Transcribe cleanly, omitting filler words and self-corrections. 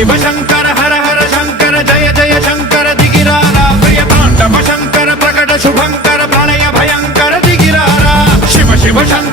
शिव शंकर हर हर शंकर जय जय शंकर दिगिरारा प्रिय तांडव शंकर प्रकट शुभंकर प्रणय भयंकर दिगिरारा शिव शिव शंकर